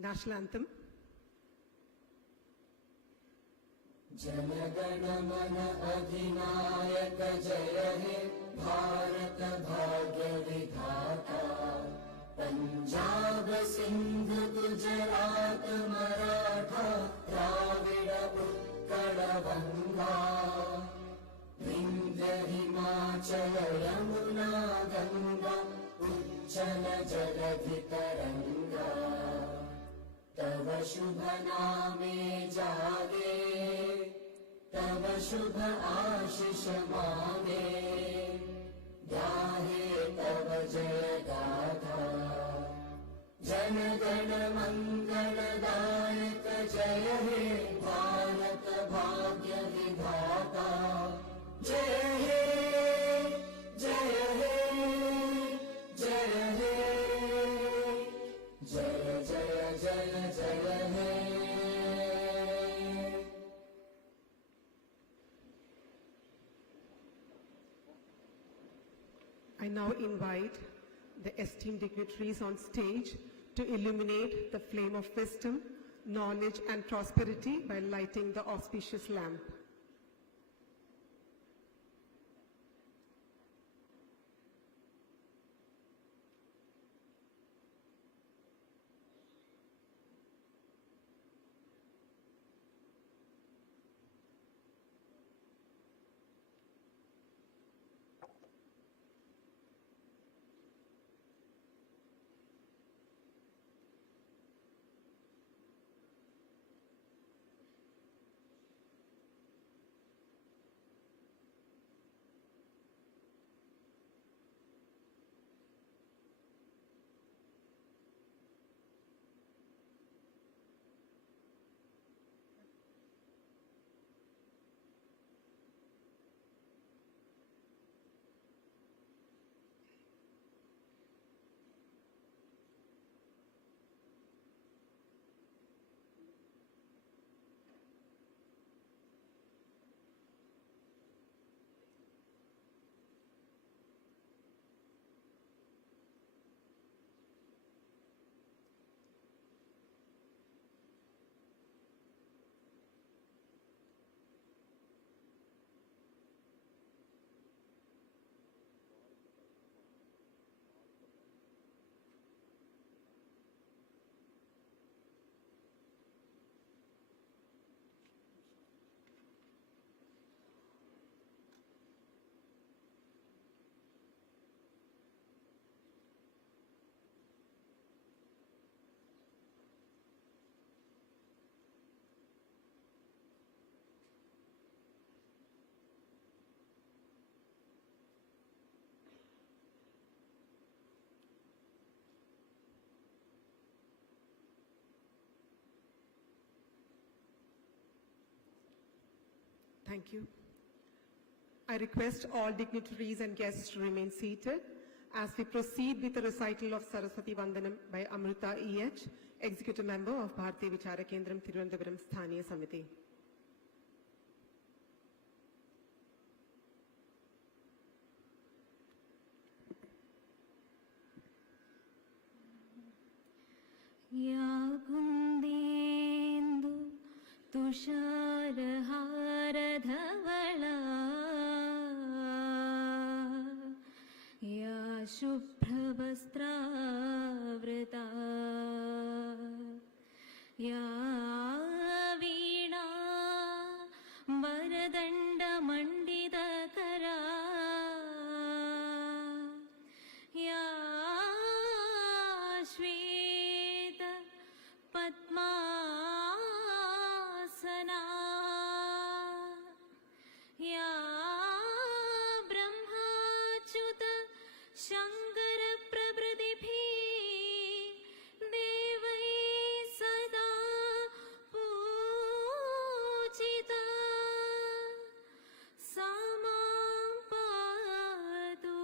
National Anthem. जनगण मन अधिनायक जय हे भारत भाग्य विधाता पंजाब सिंध गुजरात मराठा द्राविड़ उत्कल गंगा विंध्य हिमाचल यमुना गंगा उच्चल जलधि तरंगा तव शुभ नामे जागे तव शुभ आशीष मांगे गाहे तव जय गाथा जन गण मंगल दायक जय हे भारत भाग्य विधाता जय हे जय हे जय हे जय जय जय जय हे। I now invite the esteemed dignitaries on stage to illuminate the flame of wisdom, knowledge and prosperity by lighting the auspicious lamp. Thank you. I request all dignitaries and guests to remain seated as we proceed with the recital of Saraswati Vandanam by Amrita E.H., Executive Member of Bharatiya Vichara Kendram, Thiruvananthapuram Sthaniya Samiti. यागुन्देन्दु तुषारहारधवला या शुभ्रवस्त्रावृता या वीणा वरदण्डमण्डितकरा या श्वेत पद्मासना या ब्रह्माच्युत शङ्कर प्रभृतिभिः देवैः सदा पूजिता सा मां पातु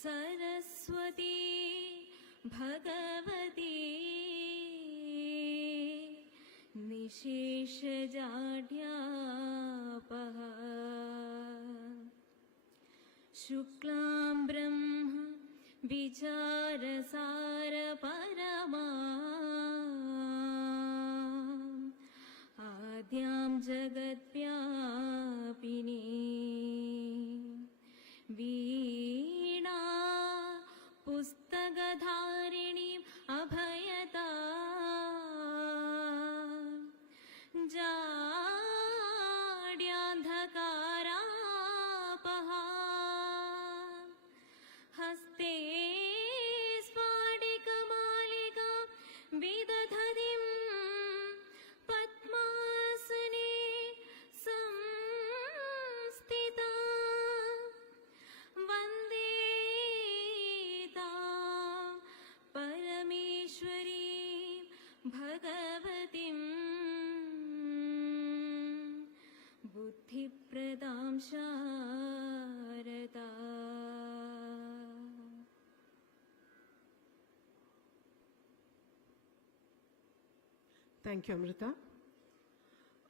सरस्वती भगवती निशेषजाड्यापः शुक्लां ब्रह्म विचारसार परमा Sharda. Thank you, Amrita.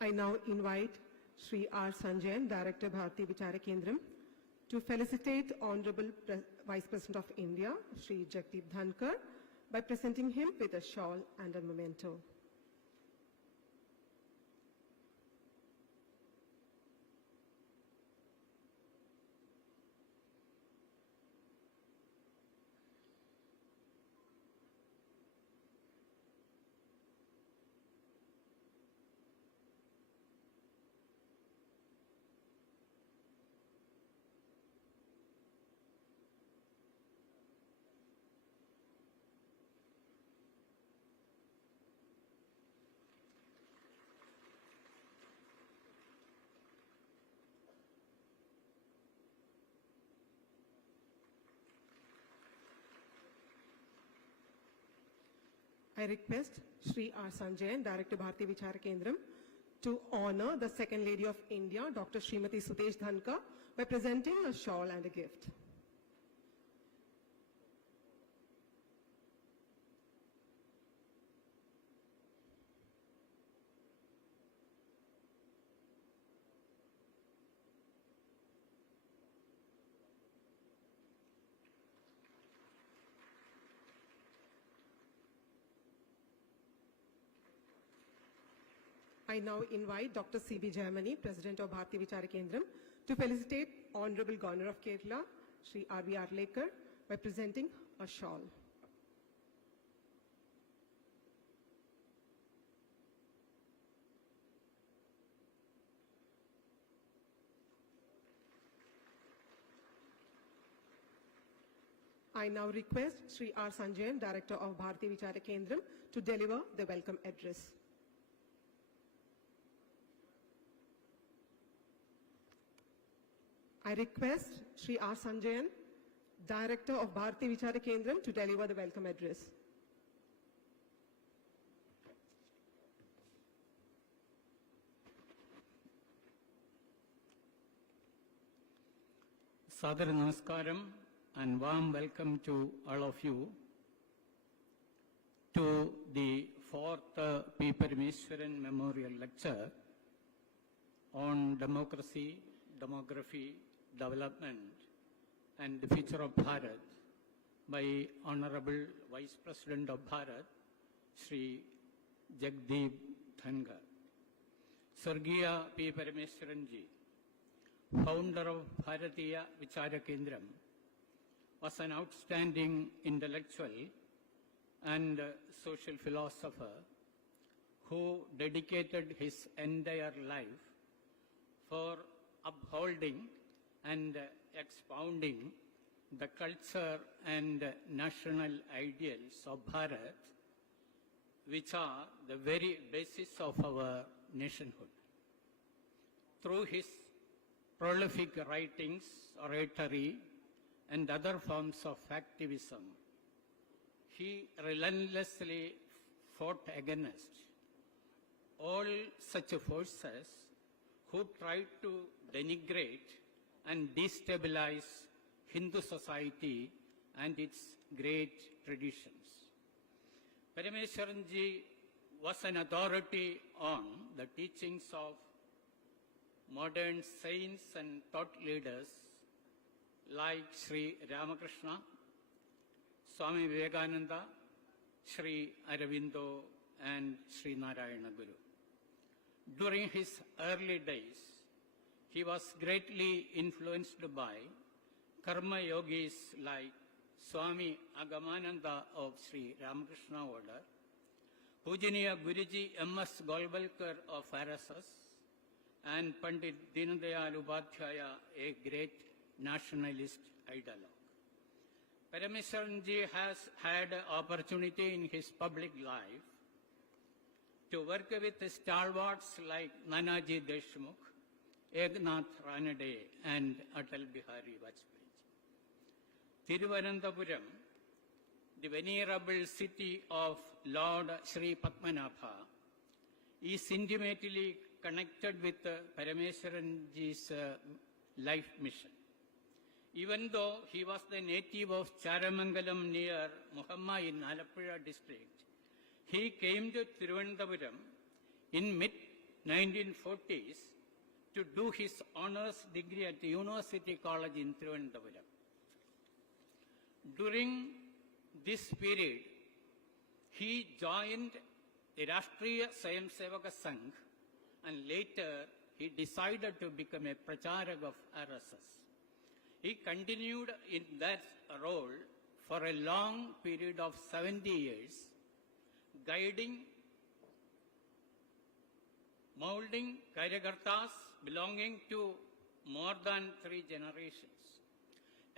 I now invite Sri R. Sanjayan, Director, Bharati Vichara Kendram, to felicitate Honorable Vice President of India, Sri Jagdeep Dhankhar, by presenting him with a shawl and a memento. I request Sri R. Sanjayan, Director Bharati Vichara Kendram, to honor the Second Lady of India, Dr. Srimati Sudesh Dhankhar, by presenting a shawl and a gift. I now invite Dr. C.B. Germany, President of Bharati Vichara Kendram, to felicitate Honorable Governor of Kerala, Sri R.V. Arlekar, by presenting a shawl. I now request Sri R. Sanjayan, Director of Bharati Vichara Kendram, to deliver the welcome address. I request Sri R. Sanjayan, Director of Bharati Vichara Kendram, to deliver the welcome address. Sadhar Namaskaram and warm welcome to all of you to the 4th P. Parameshwaran Memorial Lecture on Democracy, Demography, Development and the Future of Bharat by Honorable Vice President of Bharat, Sri Jagdeep Dhankhar. Sargiya P. Parameshwaran ji, founder of Bharatiya Vichara Kendram, was an outstanding intellectual and social philosopher who dedicated his entire life for upholding and expounding the culture and national ideals of Bharat, which are the very basis of our nationhood. Through his prolific writings, oratory, and other forms of activism, he relentlessly fought against all such forces who tried to denigrate and destabilize Hindu society and its great traditions. Parameshwaran ji was an authority on the teachings of modern saints and thought leaders like Sri Ramakrishna, Swami Vivekananda, Sri Aurobindo, and Sri Narayana Guru. During his early days, he was greatly influenced by karma yogis like Swami Agamananda of Sri Ramakrishna order, Pujaniya Guruji M.S. Golbalkar of RSS, and Pandit Dinadayal Upadhyaya, a great nationalist ideologue. Parameshwaran ji has had opportunity in his public life to work with stalwarts like Nanaji Deshmukh, Eknath Ranade, and Atal Bihari Vajpayee. Thiruvananthapuram, the venerable city of Lord Sri Padmanabha, is intimately connected with Parameshwaran ji's life mission. Even though he was the native of Charamangalam near Muhamma in Alappuzha district, he came to Thiruvananthapuram in mid-1940s to do his honors degree at the University College in Thiruvananthapuram. During this period, he joined the Rashtriya Swayamsevaka Sangh and later he decided to become a pracharak of RSS. He continued in that role for a long period of 70 years, guiding, molding Karyakartas belonging to more than 3 generations.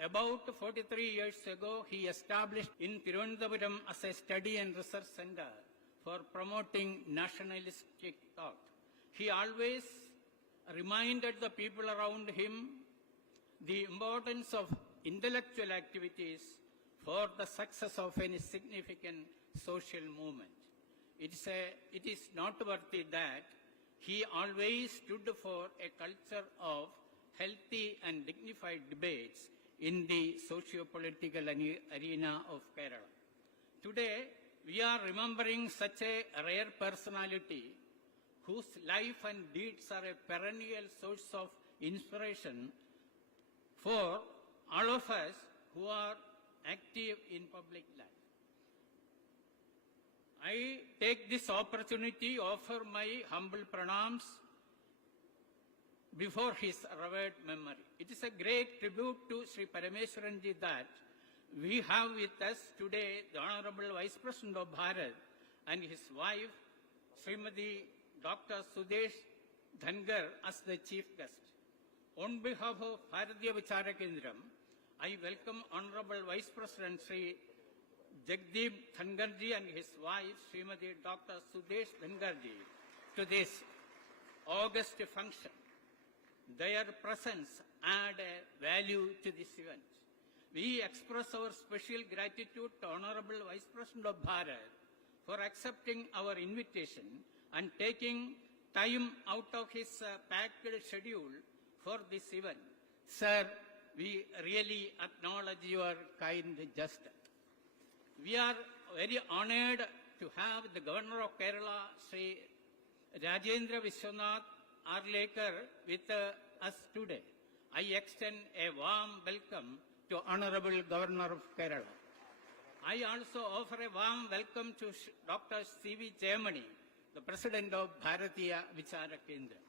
About 43 years ago, he established in Thiruvananthapuram as a study and research center for promoting nationalistic thought. He always reminded the people around him the importance of intellectual activities for the success of any significant social movement. It is noteworthy that he always stood for a culture of healthy and dignified debates in the socio-political arena of Kerala. Today, we are remembering such a rare personality whose life and deeds are a perennial source of inspiration for all of us who are active in public life. I take this opportunity to offer my humble pranams before his revered memory. It is a great tribute to Sri Parameshwaran ji that we have with us today the Honorable Vice President of Bharat and his wife, Srimati Dr. Sudesh Dhankhar, as the chief guest. On behalf of Bharatiya Vichara Kendram, I welcome Honorable Vice President Sri Jagdeep Dhankhar ji and his wife, Srimati Dr. Sudesh Dhankhar ji, to this august function. Their presence add a value to this event. We express our special gratitude to Honorable Vice President of Bharat for accepting our invitation and taking time out of his packed schedule for this event. Sir, we really acknowledge your kind gesture. We are very honored to have the Governor of Kerala, Sri Rajendra Vishwanath Arlekar, with us today. I extend a warm welcome to Honorable Governor of Kerala. I also offer a warm welcome to Dr. C.V. Jayamani, the President of Bharatiya Vichara Kendra.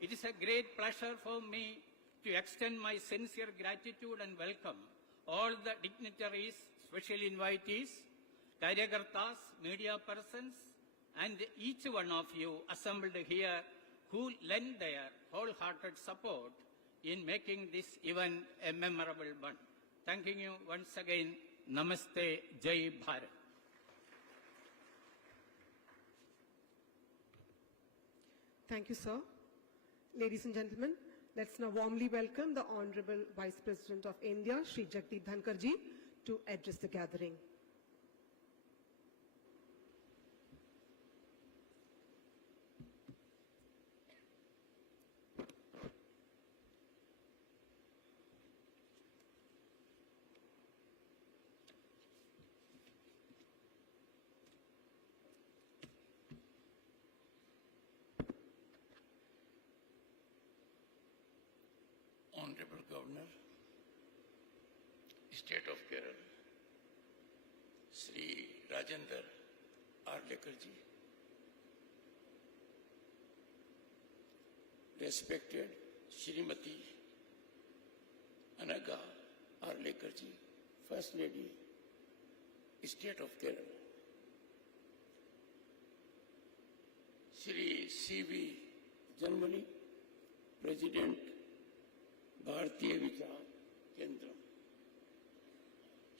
It is a great pleasure for me to extend my sincere gratitude and welcome all the dignitaries, special invitees, Karyakartas, media persons, and each one of you assembled here who lend their wholehearted support in making this event a memorable one. Thanking you once again. Namaste, Jai Bharat. Thank you, sir. Ladies and gentlemen, let's now warmly welcome the Honorable Vice President of India, Sri Jagdeep Dhankhar ji, to address the gathering. Honorable Governor, State of Kerala, Sri Rajendra Arlekar ji, respected Srimati Anaga Arlekar ji, First Lady, State of Kerala, Sri C.V. Jayamani, President, Bharatiya Vichara Kendram,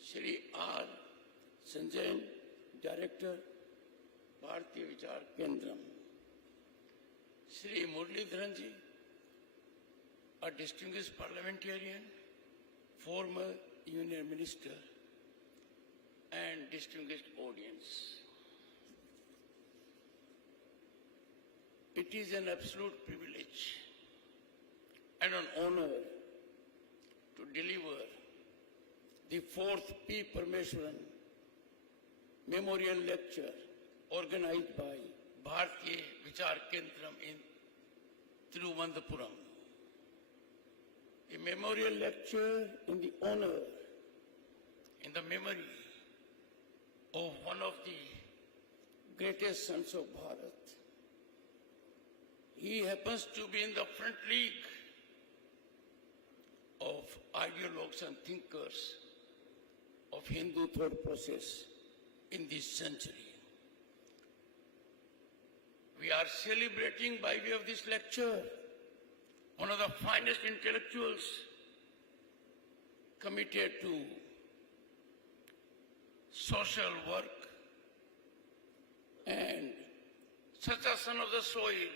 Shri R. Sanjayan, Director, Bharatiya Vichara Kendram, Shri Muralidharan ji, a distinguished parliamentarian, former Union Minister, and distinguished audience. It is an absolute privilege and an honor deliver the 4th P. Parameshwaran Memorial Lecture organized by Bharatiya Vichar Kendram in Thiruvananthapuram. A memorial lecture in the honor, in the memory of one of the greatest sons of Bharat. He happens to be in the front league of ideologues and thinkers of Hindu thought process in this century. We are celebrating by way of this lecture one of the finest intellectuals committed to social work and such a son of the soil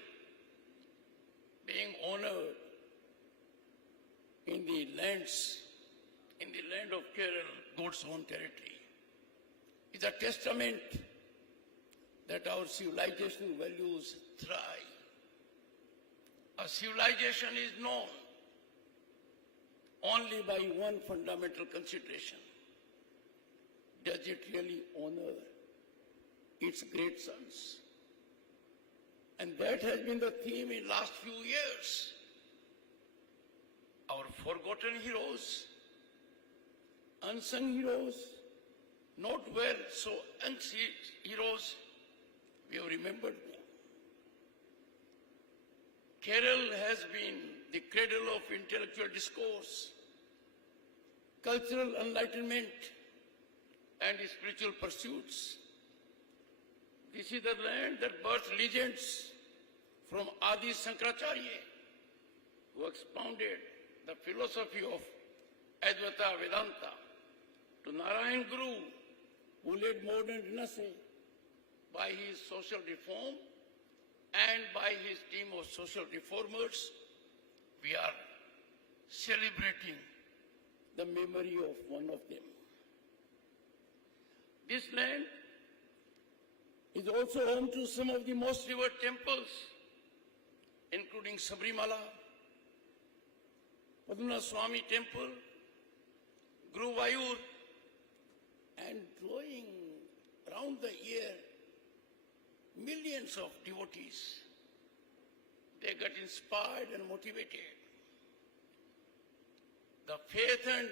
being honored in the land of Kerala, God's own territory, is a testament that our civilizational values thrive. A civilization is known only by one fundamental consideration. Does it really honor its great sons? And that has been the theme in last few years. Our forgotten heroes, unsung heroes, not well so unseen heroes, we have remembered them. Kerala has been the cradle of intellectual discourse, cultural enlightenment, and spiritual pursuits. This is the land that birthed legends from Adi Shankaracharya, who expounded the philosophy of Advaita Vedanta, to Narayan Guru, who led modern Renaissance by his social reform and by his team of social reformers. We are celebrating the memory of one of them. This land is also home to some of the most revered temples, including Sabrimala, Padma Swami Temple, Guruvayur, and drawing around the year millions of devotees. They get inspired and motivated. The faith and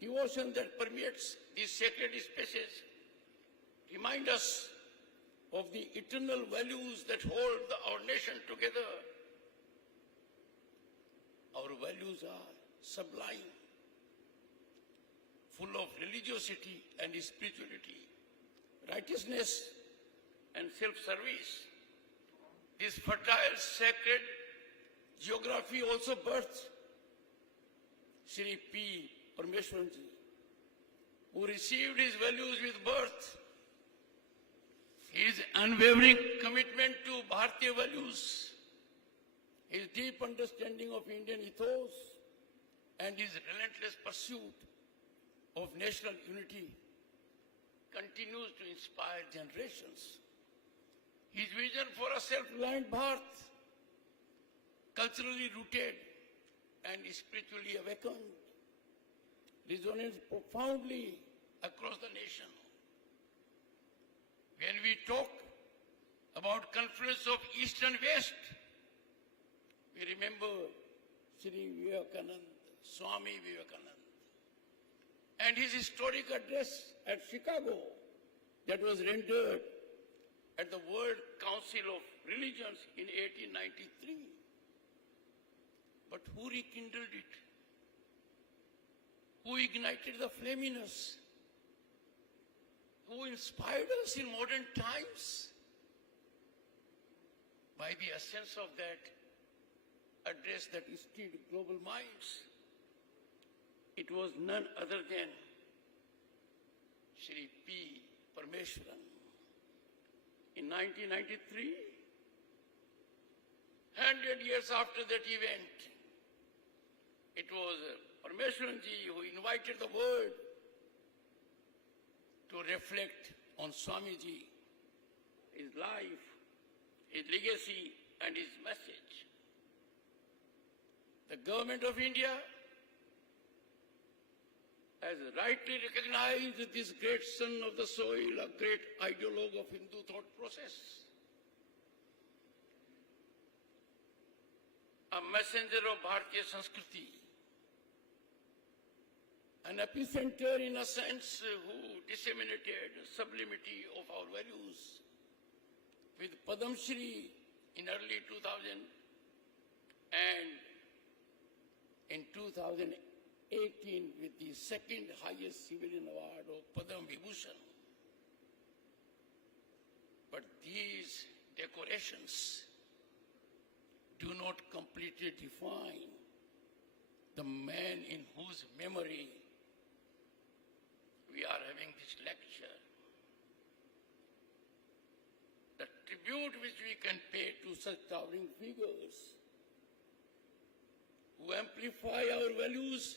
devotion that permeates these sacred spaces remind us of the eternal values that hold our nation together. Our values are sublime, full of religiosity and spirituality, righteousness and self-service. This fertile, sacred geography also birthed Shri P. Parameshwaran ji, who received his values with birth. His unwavering commitment to Bharatiya values, his deep understanding of Indian ethos, and his relentless pursuit of national unity continues to inspire generations. His vision for a self-reliant Bharat, culturally rooted and spiritually awakened, resonates profoundly across the nation. When we talk about confluence of East and West, we remember Sri Vivekananda, Swami Vivekananda, and his historic address at Chicago that was rendered at the World Council of Religions in 1893. But who rekindled it? Who ignited the flame in us? Who inspired us in modern times? By the essence of that address that stirred global minds, it was none other than Shri P. Parameshwaran. In 1993, 100 years after that event, it was Parameshwaran ji who invited the world to reflect on Swamiji, his life, his legacy, and his message. The government of India has rightly recognized this great son of the soil, a great ideologue of Hindu thought process, a messenger of Bharatiya Sanskriti, an epicenter in a sense who disseminated sublimity of our values with Padam Shri in early 2000 and in 2018 with the second highest civilian award of Padam Vibhushan. But these decorations do not completely define the man in whose memory we are having this lecture. The tribute which we can pay to such towering figures who amplify our values,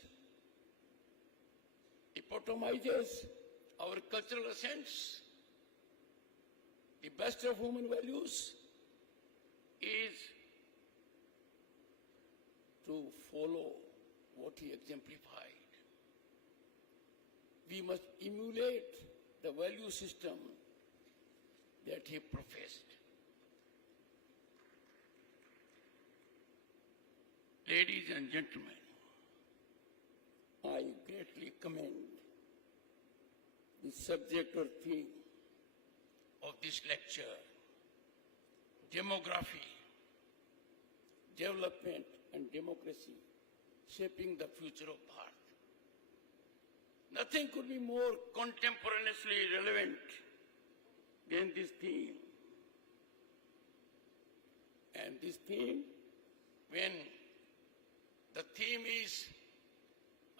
epitomizes our cultural essence, the best of human values, is to follow what he exemplified. We must emulate the value system that he professed. Ladies and gentlemen, I greatly commend the subject or theme of this lecture, demography, development and democracy, shaping the future of Bharat. Nothing could be more contemporaneously relevant than this theme. And this theme, when the theme is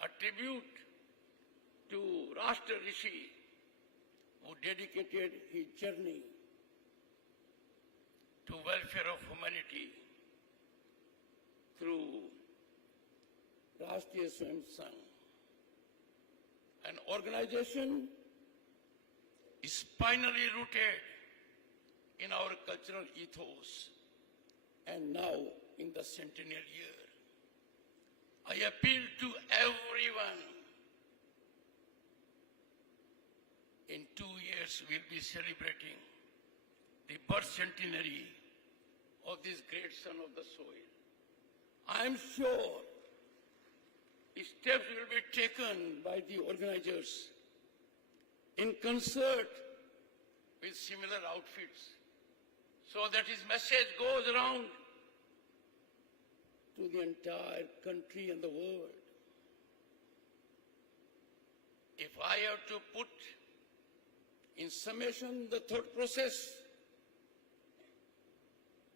a tribute to Rashtra Rishi, who dedicated his journey to welfare of humanity through Rashtriya Swayam Sangh, an organization spinally rooted in our cultural ethos, and now in the centennial year. I appeal to everyone. In 2 years, we'll be celebrating the birth centenary of this great son of the soil. I am sure steps will be taken by the organizers in concert with similar outfits so that his message goes around to the entire country and the world. If I have to put in summation the thought process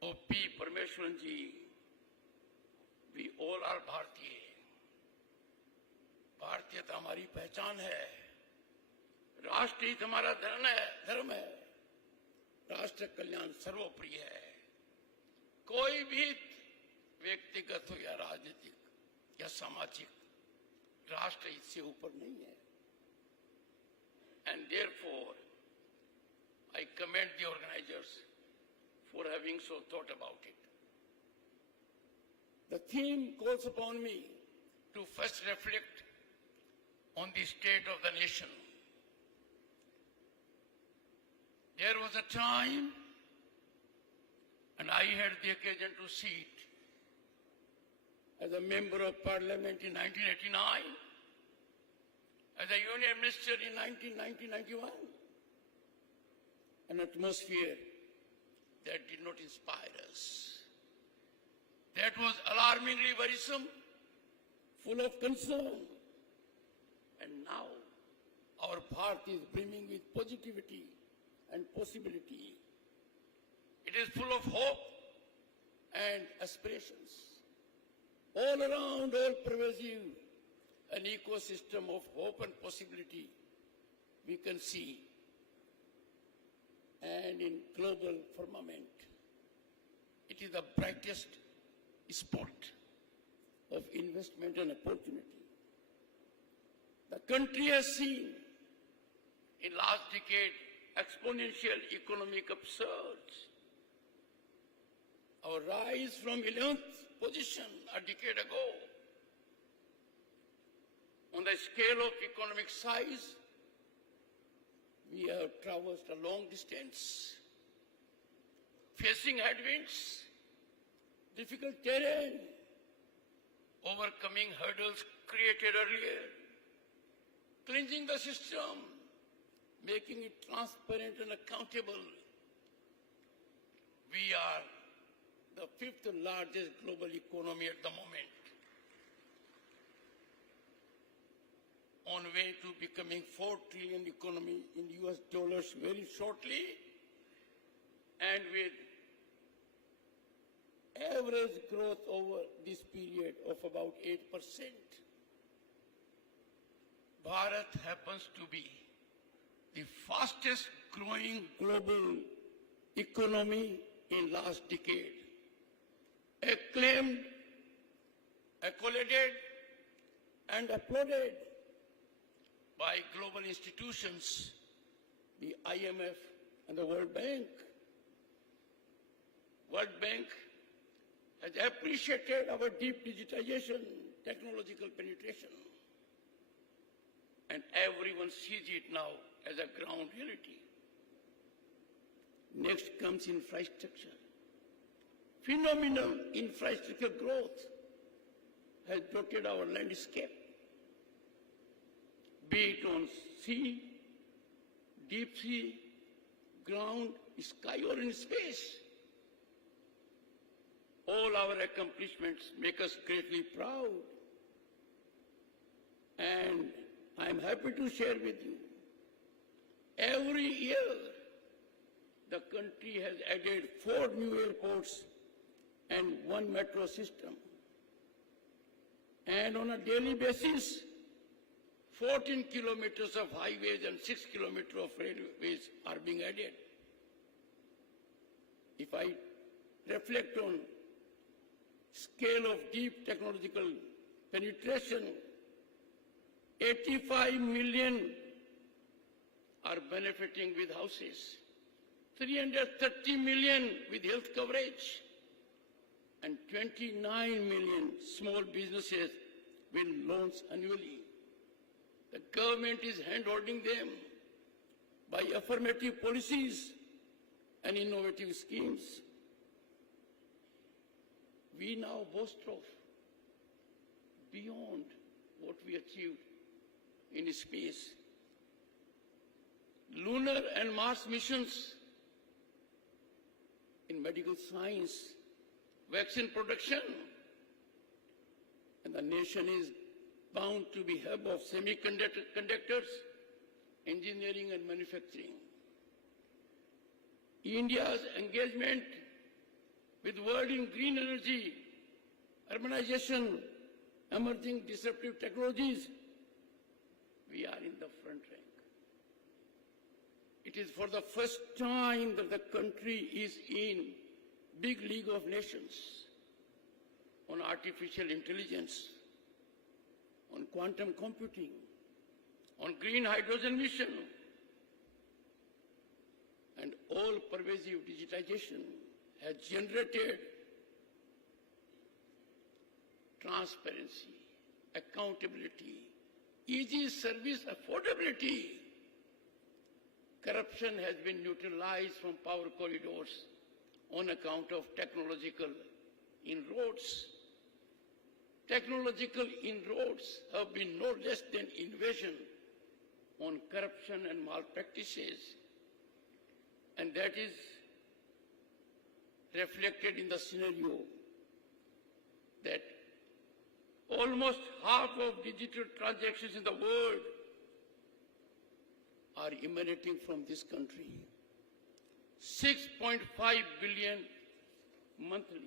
of P. Parameshwaran ji, we all are Bharatiya. भारतीयता हमारी पहचान है, राष्ट्रहित हमारा धर्म है, राष्ट्र कल्याण सर्वोपरि है। कोई भी व्यक्तिगत हो या राजनीतिक या सामाजिक राष्ट्र इससे ऊपर नहीं है। And therefore, I commend the organizers for having so thought about it. The theme calls upon me to first reflect on the state of the nation. There was a time, and I had the occasion to see it as a member of parliament in 1989, as a union minister in 1991, an atmosphere that did not inspire us. That was alarmingly worrisome, full of concern. And now, our Bharat is brimming with positivity and possibility. It is full of hope and aspirations. All around, all pervasive, an ecosystem of hope and possibility we can see. And in global firmament, it is the brightest spot of investment and opportunity. The country has seen in last decade exponential economic upsurge. Our rise from 11th position a decade ago On the scale of economic size, we have traversed a long distance, facing headwinds, difficult terrain, overcoming hurdles created earlier, cleansing the system, making it transparent and accountable. We are the fifth largest global economy at the moment, on way to becoming $4 trillion economy in US dollars very shortly, and with average growth over this period of about 8%. Bharat happens to be the fastest growing global economy in last decade. Acclaimed, accoladed, and applauded by global institutions, the IMF and the World Bank. World Bank has appreciated our deep digitization, technological penetration, and everyone sees it now as a ground reality. Next comes infrastructure. Phenomenal infrastructure growth has dotted our landscape, be it on sea, deep sea, ground, sky, or in space. All our accomplishments make us greatly proud. And I'm happy to share with you, every year the country has added 4 new airports and 1 metro system. And on a daily basis, 14 kilometers of highways and 6 kilometers of railways are being added. If I reflect on scale of deep technological penetration, 85 million are benefiting with houses, 330 million with health coverage, and 29 million small businesses with loans annually. The government is hand-holding them by affirmative policies and innovative schemes. We now boast of beyond what we achieved in space. Lunar and Mars missions in medical science, vaccine production, and the nation is bound to be hub of semiconductors, engineering and manufacturing. India's engagement with world in green energy, urbanization, emerging disruptive technologies, we are in the front rank. It is for the first time that the country is in big league of nations on artificial intelligence, on quantum computing, on green hydrogen mission, and all pervasive digitization has generated transparency, accountability, easy service affordability. Corruption has been neutralized from power corridors on account of technological inroads. Technological inroads have been no less than invasion on corruption and malpractices, and that is reflected in the scenario that almost half of digital transactions in the world are emanating from this country. 6.5 billion monthly.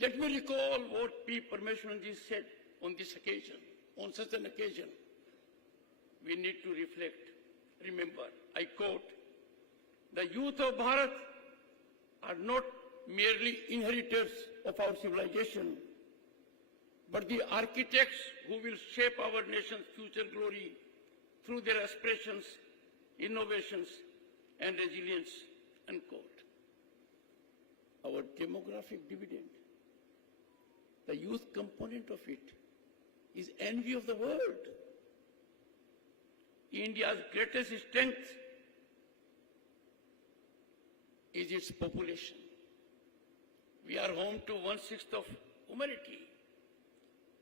Let me recall what P. Parameshwaran ji said on this occasion. On such an occasion, we need to reflect. Remember, I quote, "The youth of Bharat are not merely inheritors of our civilization, but the architects who will shape our nation's future glory through their aspirations, innovations, and resilience," unquote. Our demographic dividend, the youth component of it, is envy of the world. India's greatest strength is its population. We are home to 1/6 of humanity.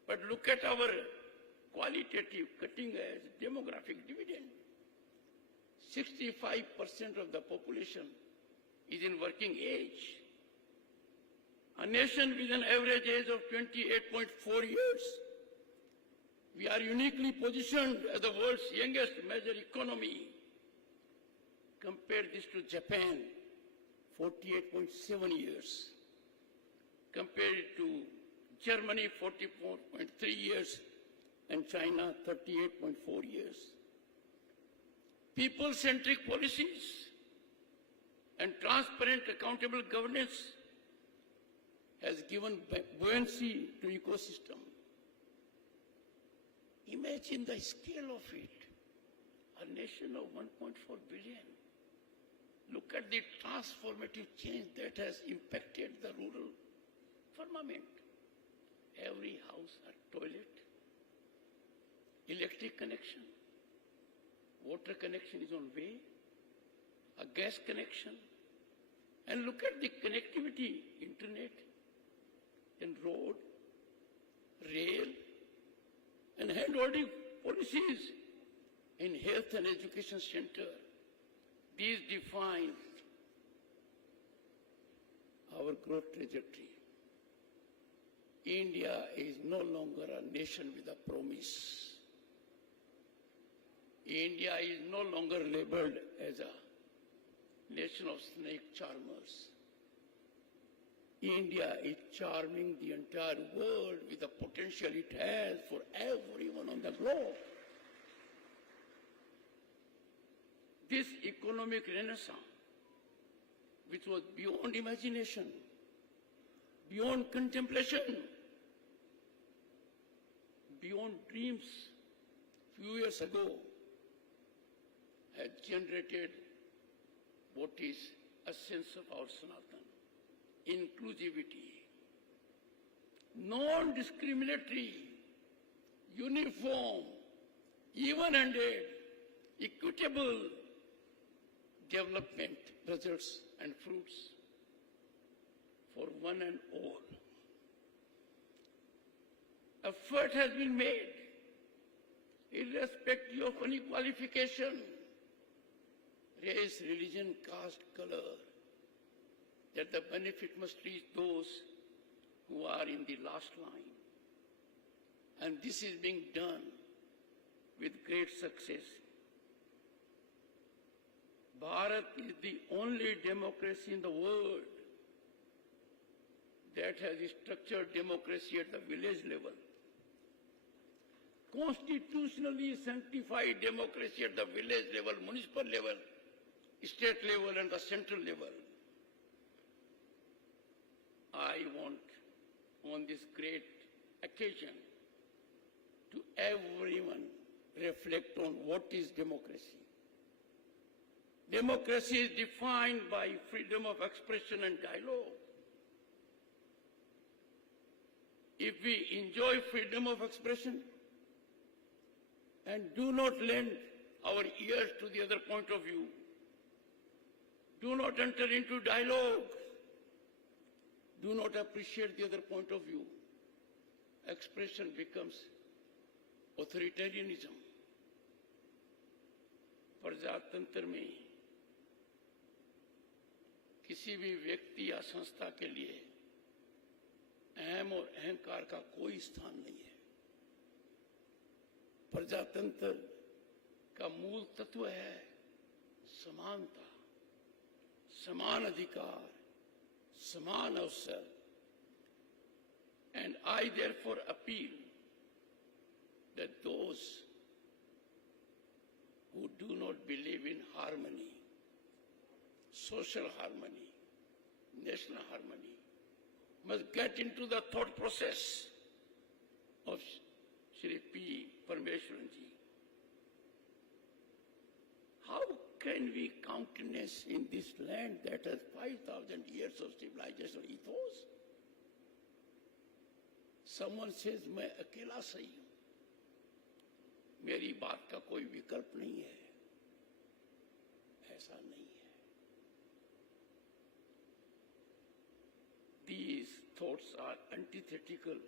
But look at our qualitative, cutting-edge demographic dividend. 65% of the population is in working age. A nation with an average age of 28.4 years. We are uniquely positioned as the world's youngest major economy. Compare this to Japan, 48.7 years. Compare it to Germany, 44.3 years, and China, 38.4 years. People-centric policies and transparent, accountable governance has given buoyancy to ecosystem. Imagine the scale of it. A nation of 1.4 billion. Look at the transformative change that has impacted the rural firmament. Every house a toilet, electric connection, water connection is on way, a gas connection, and look at the connectivity, internet, and road, rail, and hand-holding policies in health and education center. These define our growth trajectory. India is no longer a nation with a promise. India is no longer labeled as a nation of snake charmers. India is charming the entire world with the potential it has for everyone on the globe. This economic renaissance, which was beyond imagination, beyond contemplation, beyond dreams few years ago, has generated what is a sense of our Sanatan. Inclusivity, non-discriminatory, uniform, even-handed, equitable development results and fruits for one and all. Effort has been made, irrespective of any qualification, race, religion, caste, color, that the benefit must reach those who are in the last line. And this is being done with great success. Bharat is the only democracy in the world that has structured democracy at the village level, constitutionally sanctified democracy at the village level, municipal level, state level, and the central level. I want, on this great occasion, to everyone reflect on what is democracy. Democracy is defined by freedom of expression and dialogue. If we enjoy freedom of expression and do not lend our ears to the other point of view, do not enter into dialogue, do not appreciate the other point of view, expression becomes authoritarianism. प्रजातंत्र में किसी भी व्यक्ति या संस्था के लिए अहम और अहंकार का कोई स्थान नहीं है। प्रजातंत्र का मूल तत्व है समानता, समान अधिकार, समान अवसर। And I therefore appeal that those who do not believe in harmony, social harmony, national harmony, must get into the thought process of Shri P. Parameshwaran ji. How can we countenance in this land that has 5,000 years of civilization ethos? Someone says, मैं अकेला सही हूं. मेरी बात का कोई विकल्प नहीं है, ऐसा नहीं है। These thoughts are antithetical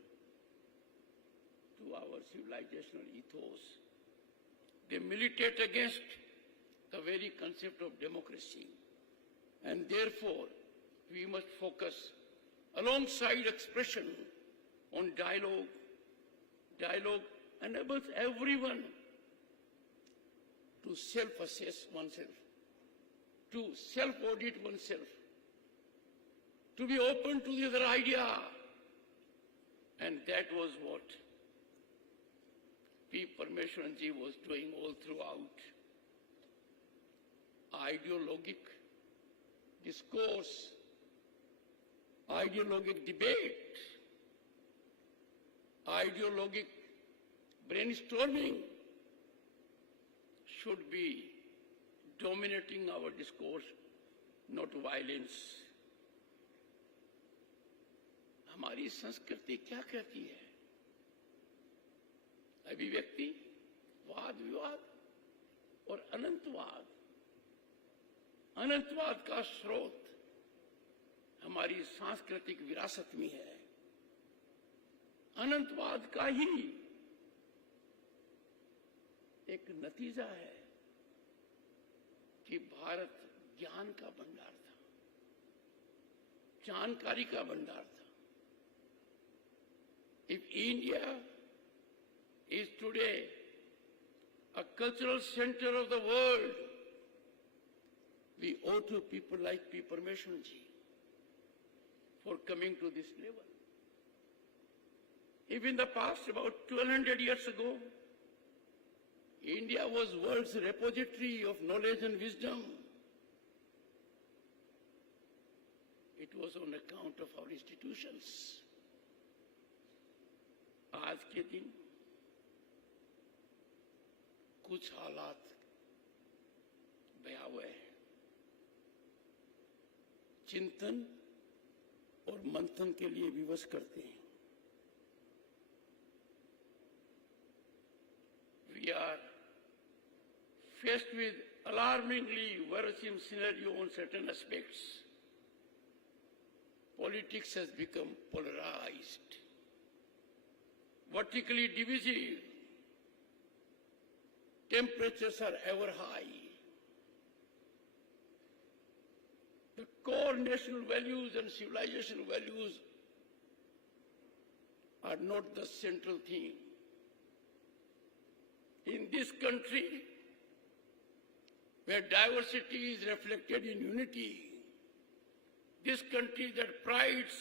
to our civilizational ethos. They militate against the very concept of democracy. And therefore, we must focus alongside expression on dialogue. Dialogue enables everyone to self-assess oneself, to self-audit oneself, to be open to the other idea. And that was what P. Parameshwaran ji was doing all throughout. Ideologic discourse, ideologic debate, ideologic brainstorming should be dominating our discourse, not violence. हमारी संस्कृति क्या कहती है? अभिव्यक्ति, वाद विवाद और अनंतवाद। अनंतवाद का स्रोत हमारी सांस्कृतिक विरासत में है। अनंतवाद का ही एक नतीजा है कि भारत ज्ञान का भंडार था, जानकारी का भंडार था। If India is today a cultural center of the world, we owe to people like P. Parameshwaran ji for coming to this level. If in the past, about 1200 years ago, India was world's repository of knowledge and wisdom, it was on account of our institutions. आज के दिन कुछ हालात भयावह हैं। चिंतन और मंथन के लिए विवश करते हैं। We are faced with alarmingly worrisome scenario on certain aspects. Politics has become polarized, vertically divisive. Temperatures are ever high. The core national values and civilizational values are not the central theme. In this country, where diversity is reflected in unity, this country that prides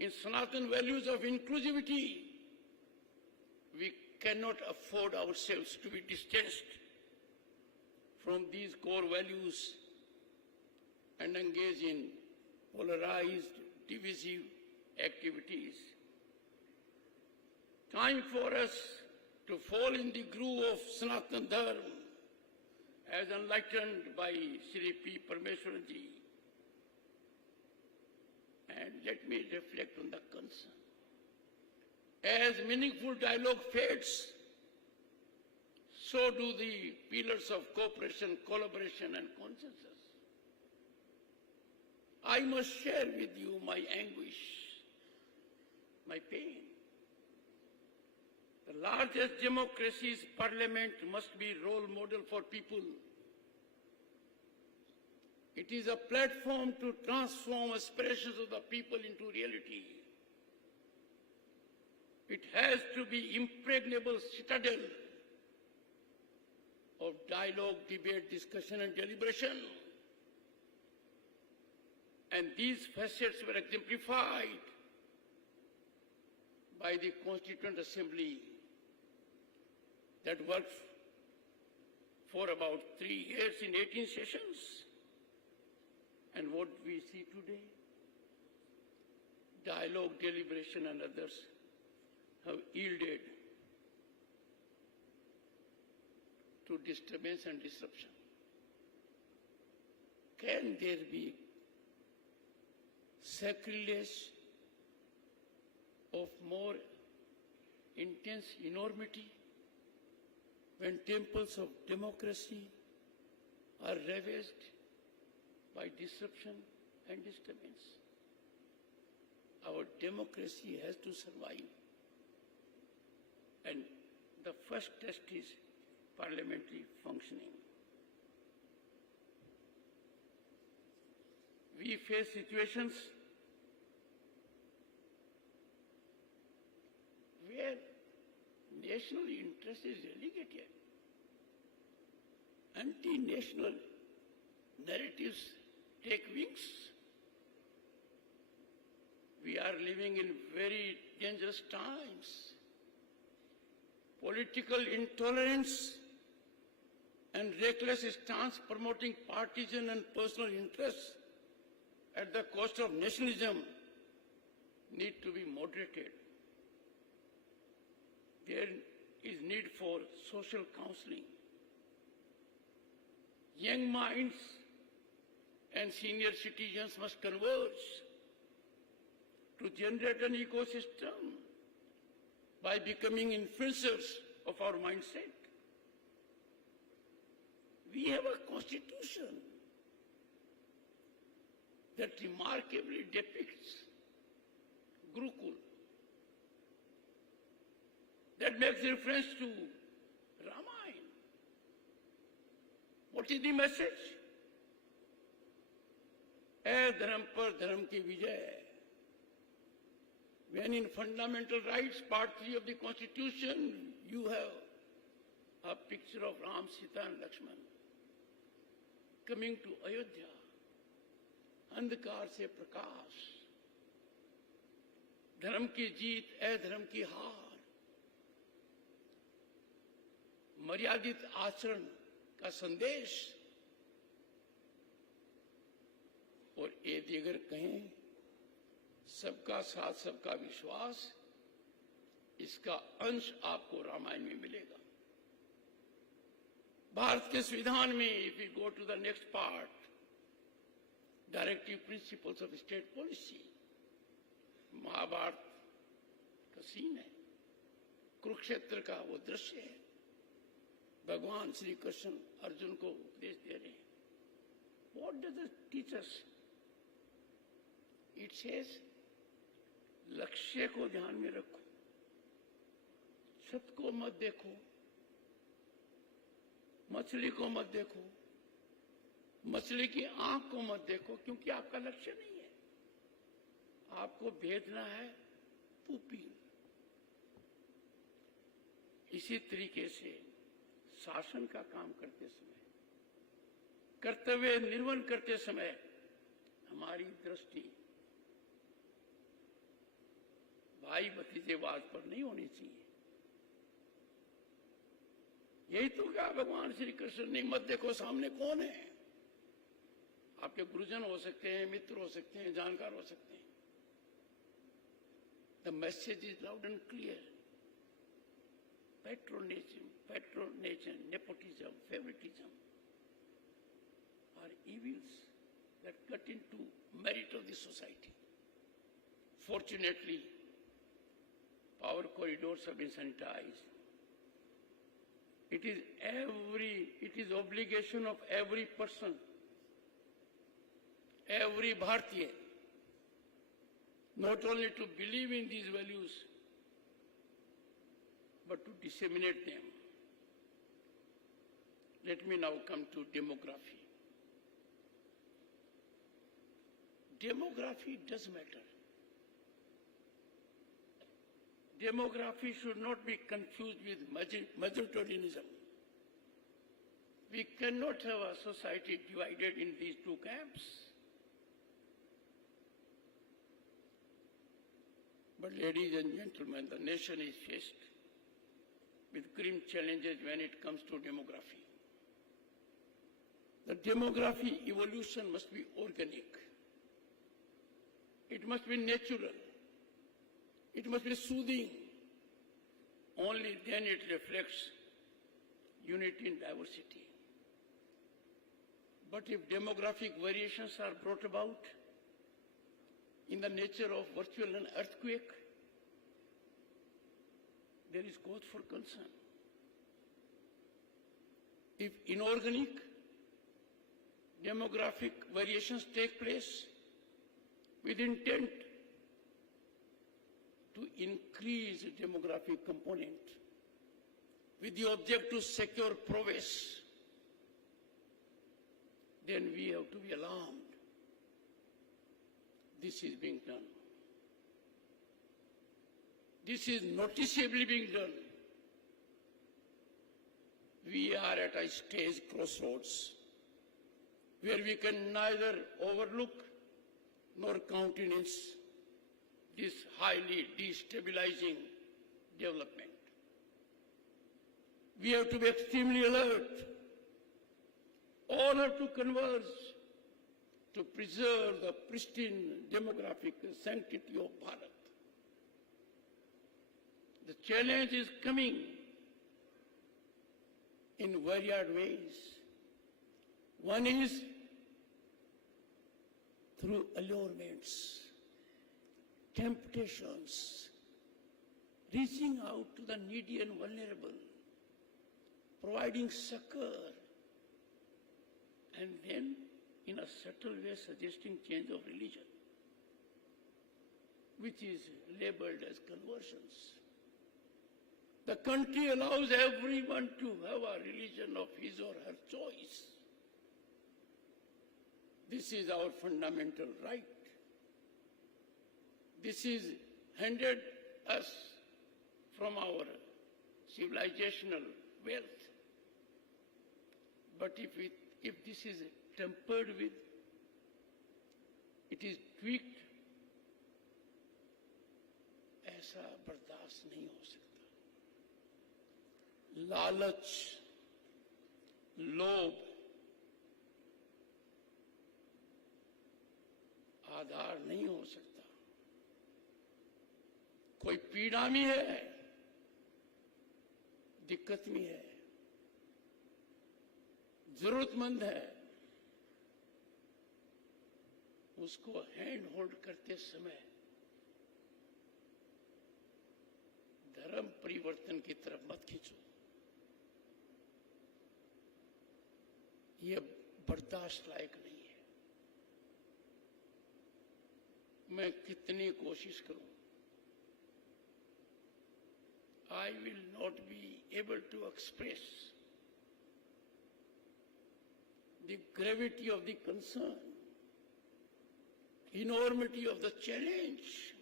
in Sanatan values of inclusivity, we cannot afford ourselves to be distanced from these core values and engage in polarized, divisive activities. Time for us to fall in the groove of Sanatan Dharma as enlightened by Sri P. Parameshwaran ji. And let me reflect on the concern. As meaningful dialogue fades, so do the pillars of cooperation, collaboration, and consensus. I must share with you my anguish, my pain. The largest democracy's parliament must be role model for people. It is a platform to transform aspirations of the people into reality. It has to be impregnable citadel of dialogue, debate, discussion, and deliberation. And these facets were exemplified by the Constituent Assembly that worked for about 3 years in 18 sessions. And what we see today, dialogue, deliberation, and others have yielded to disturbance and disruption. Can there be sacrilege of more intense enormity when temples of democracy are ravaged by disruption and disturbance. Our democracy has to survive. And the first test is parliamentary functioning. We face situations where national interest is relegated. Anti-national narratives take wings. We are living in very dangerous times. Political intolerance and reckless stance promoting partisan and personal interests at the cost of nationalism need to be moderated. There is need for social counseling. Young minds and senior citizens must converge to generate an ecosystem by becoming influencers of our mindset. We have a constitution that remarkably depicts Gurukul, that makes reference to Ramayana. What is the message? A dharam par dharam ki vijay. When in fundamental rights, part 3 of the Constitution, you have a picture of Ram, Sita and Lakshman coming to Ayodhya. Dhankhar se prakash. Dharam ki jeet, adharam ki haar. मर्यादित आचरण का संदेश। और यदि अगर कहें सबका साथ सबका विश्वास, इसका अंश आपको रामायण में मिलेगा। भारत के संविधान में if we go to the next part, directive principles of state policy, Mahabharat का सीन है, कुरुक्षेत्र का वो दृश्य है। भगवान श्री कृष्ण अर्जुन को उपदेश दे रहे हैं। What does it teach us? It says, लक्ष्य को ध्यान में रखो, छत को मत देखो, मछली को मत देखो, मछली की आंख को मत देखो, क्योंकि आपका लक्ष्य नहीं है। आपको भेजना है पुपी। इसी तरीके से शासन का काम करते समय, कर्तव्य निर्वहन करते समय हमारी दृष्टि भाई भतीजेवाद पर नहीं होनी चाहिए। यही तो क्या भगवान श्री कृष्ण ने, मत देखो सामने कौन है। आपके गुरुजन हो सकते हैं, मित्र हो सकते हैं, जानकार हो सकते हैं। The message is loud and clear. Patronage, nepotism, favoritism are evils that cut into merit of the society. Fortunately, power corridors have been sanitized. It is obligation of every person, every Bharatiya, not only to believe in these values, but to disseminate them. Let me now come to demography. Demography does matter. Demography should not be confused with majoritarianism. We cannot have a society divided in these two camps. But ladies and gentlemen, the nation is faced with grim challenges when it comes to demography. The demography evolution must be organic. It must be natural. It must be soothing. Only then it reflects unity in diversity. But if demographic variations are brought about in the nature of virtual an earthquake, there is cause for concern. if inorganic demographic variations take place with intent to increase the demographic component with the object to secure progress, then we have to be alarmed. This is being done. This is noticeably being done. We are at a stage crossroads where we can neither overlook nor countenance this highly destabilizing development. We have to be extremely alert. All have to converge to preserve the pristine demographic sanctity of Bharat. The challenge is coming in varied ways. One is through allurements, temptations, reaching out to the needy and vulnerable, providing succor, and then in a subtle way suggesting change of religion, which is labeled as conversions. The country allows everyone to have a religion of his or her choice. This is our fundamental right. This is handed us from our civilizational wealth. But if this is tempered with, it is tweaked, ऐसा बर्दाश्त नहीं हो सकता. लालच, लोभ, आधार नहीं हो सकता. कोई पीड़ा में है, दिक्कत में है, जरूरतमंद है, उसको हैंड होल्ड करते समय धर्म परिवर्तन की तरफ मत खींचो. ये बर्दाश्त लायक नहीं है. मैं कितनी कोशिश करूं, I will not be able to express the gravity of the concern, enormity of the challenge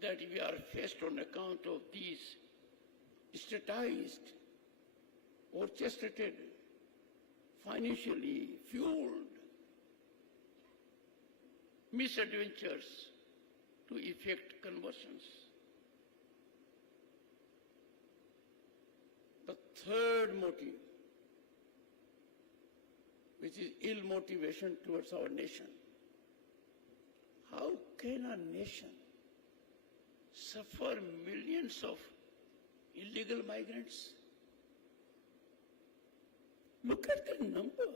that we are faced on account of these strategized, orchestrated, financially fueled misadventures to effect conversions. The third motive, which is ill motivation towards our nation. How can a nation suffer millions of illegal migrants? Look at the number.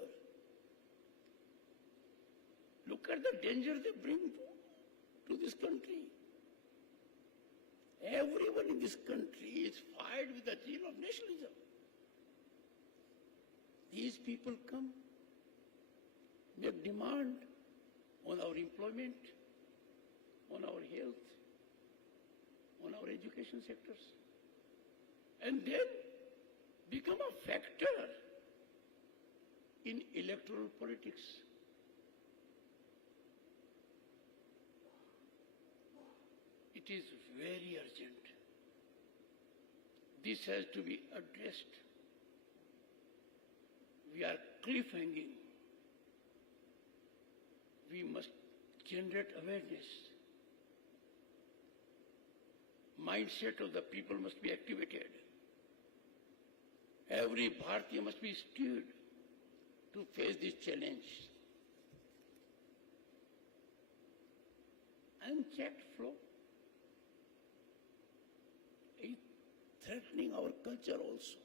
Look at the danger they bring to this country. Everyone in this country is fired with the zeal of nationalism. These people come, make demand on our employment, on our health, on our education sectors, and then become a factor in electoral politics. It is very urgent. This has to be addressed. We are cliffhanging. We must generate awareness. Mindset of the people must be activated. Every Bharatiya must be stirred to face this challenge. Unchecked flow is threatening our culture also.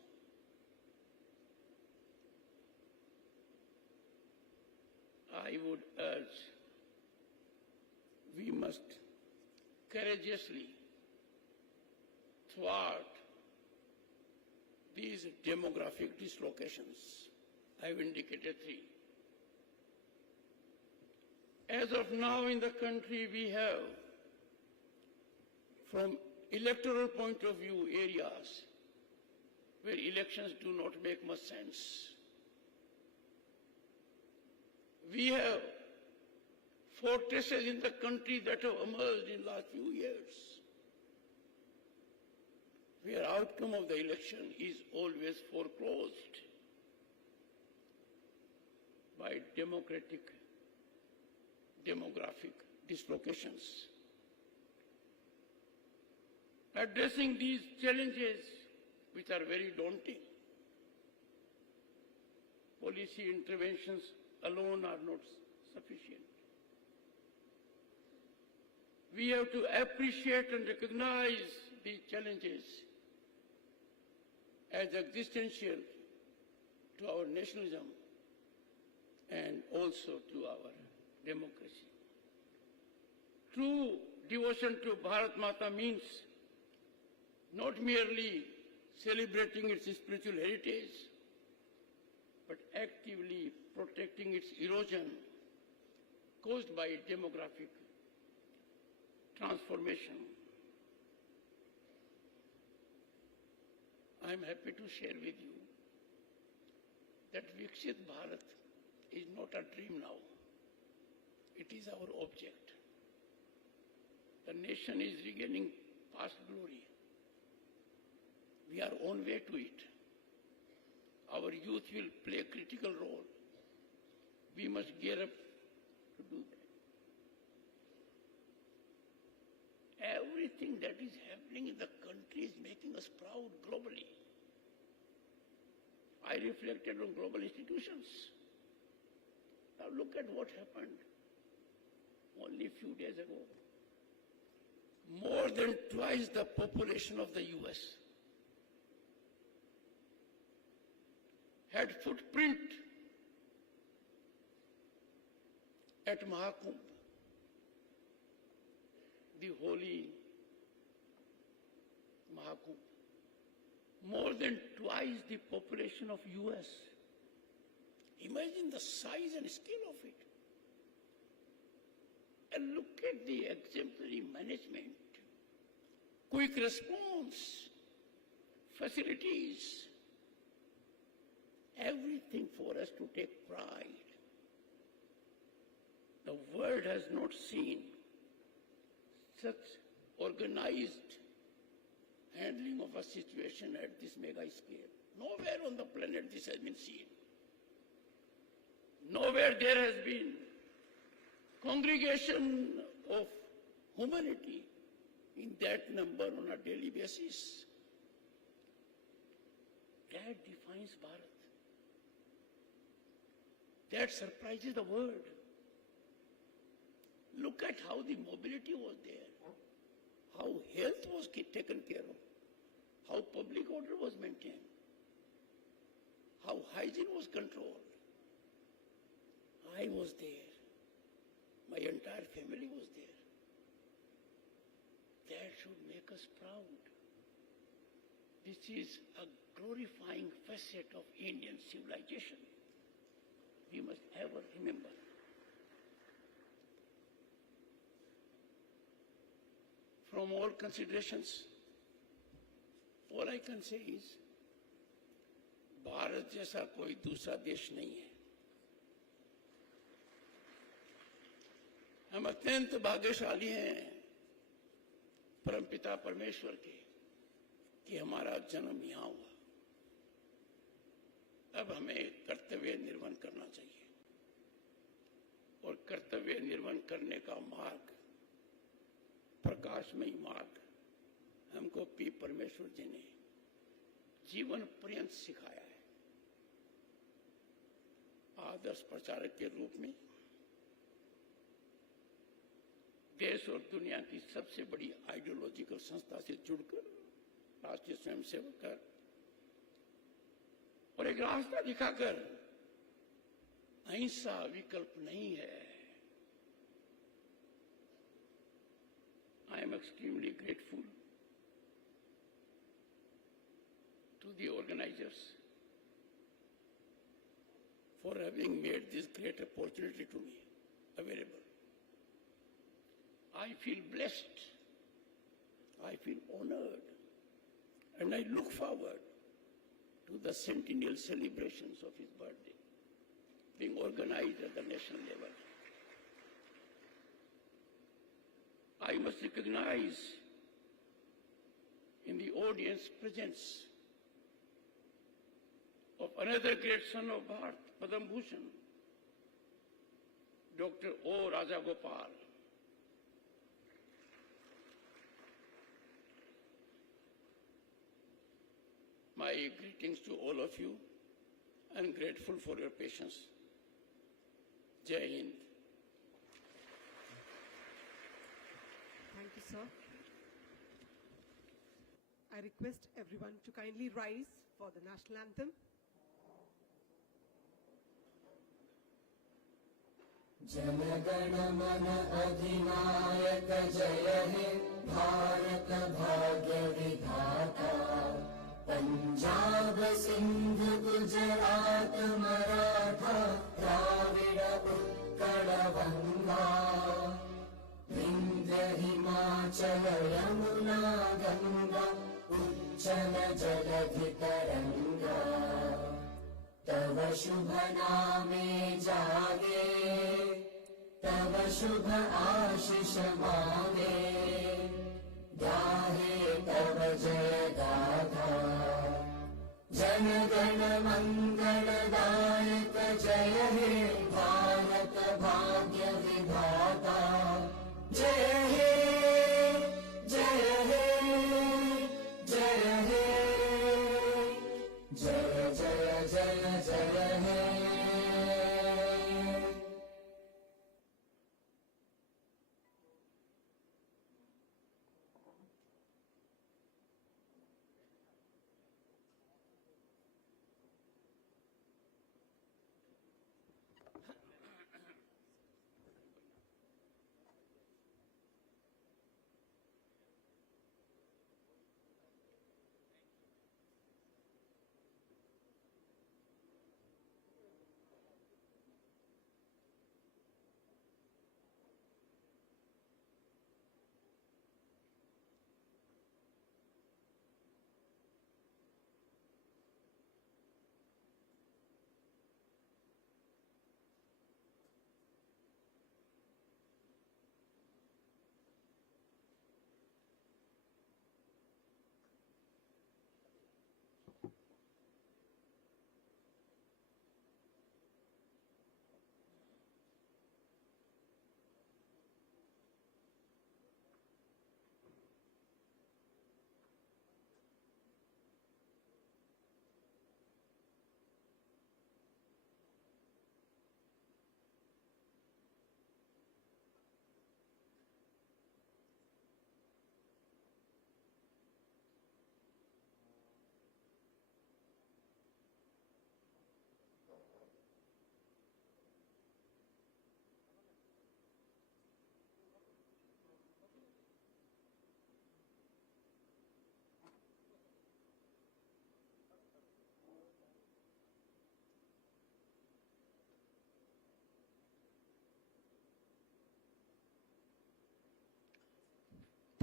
I would urge we must courageously thwart these demographic dislocations. I have indicated 3. As of now in the country, we have, from electoral point of view, areas where elections do not make much sense. We have fortresses in the country that have emerged in the last few years, where outcome of the election is always foreclosed by demographic dislocations. Addressing these challenges, which are very daunting, policy interventions alone are not sufficient. We have to appreciate and recognize these challenges as existential to our nationalism and also to our democracy. True devotion to Bharat Mata means not merely celebrating its spiritual heritage, but actively protecting its erosion caused by demographic transformation. I am happy to share with you that Viksit Bharat is not a dream now. It is our object. The nation is regaining past glory. We are on way to it. Our youth will play a critical role. We must gear up to do that. Everything that is happening in the country is making us proud globally. I reflected on global institutions. Now look at what happened only a few days ago. More than twice the population of the US had footprint at Mahakumbh, the holy Mahakumbh. More than twice the population of US. Imagine the size and scale of it. And look at the exemplary management, quick response, facilities, everything for us to take pride. The world has not seen such organized handling of a situation at this mega scale. Nowhere on the planet this has been seen. Nowhere there has been congregation of humanity in that number on a daily basis. That defines Bharat. That surprises the world. Look at how the mobility was there, how health was taken care of, how public order was maintained, how hygiene was controlled. I was there. My entire family was there. That should make us proud. This is a glorifying facet of Indian civilization. We must ever remember. From all considerations, all I can say is, Bharat जैसा कोई दूसरा देश नहीं है. हम अत्यंत भाग्यशाली हैं परमपिता परमेश्वर के कि हमारा जन्म यहाँ हुआ. अब हमें कर्तव्य निर्वहन करना चाहिए और कर्तव्य निर्वहन करने का मार्ग, प्रकाशमयी मार्ग, हमको पी परमेश्वर जी ने जीवन पर्यंत सिखाया है. आदर्श प्रचारक के रूप में देश और दुनिया की सबसे बड़ी आइडियोलॉजिकल संस्था से जुड़कर राष्ट्रीय स्वयंसेवक कर और एक रास्ता दिखाकर, अहिंसा विकल्प नहीं है. I am extremely grateful to the organizers for having made this great opportunity to me available. I feel blessed, I feel honored, and I look forward to the centennial celebrations of his birthday being organized at the national level. I must recognize in the audience presence of another great son of Bharat, Padam Bhushan, Dr. O. Rajagopal. My greetings to all of you. I'm grateful for your patience. Jai Hind. Thank you, sir. I request everyone to kindly rise for the national anthem. जनगण मन अधिनायक जय हे भारत भाग्य विधाता पंजाब सिंध गुजरात मराठा द्राविड उत्कल गंगा विंध्य हिमाचल यमुना गंगा उच्चल जलधि तरंगा तव शुभ नामे जागे तव शुभ आशीष मांगे गाहे तव जय गाथा जन गण मंगल दायक जय हे भारत भाग्य विधाता जय हे जय हे जय हे जय जय जय जय हे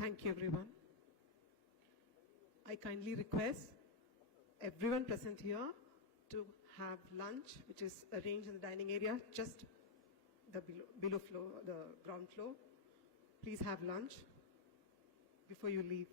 Thank you, everyone. I kindly request everyone present here to have lunch, which is arranged in the dining area, just the below floor, the ground floor. Please have lunch before you leave.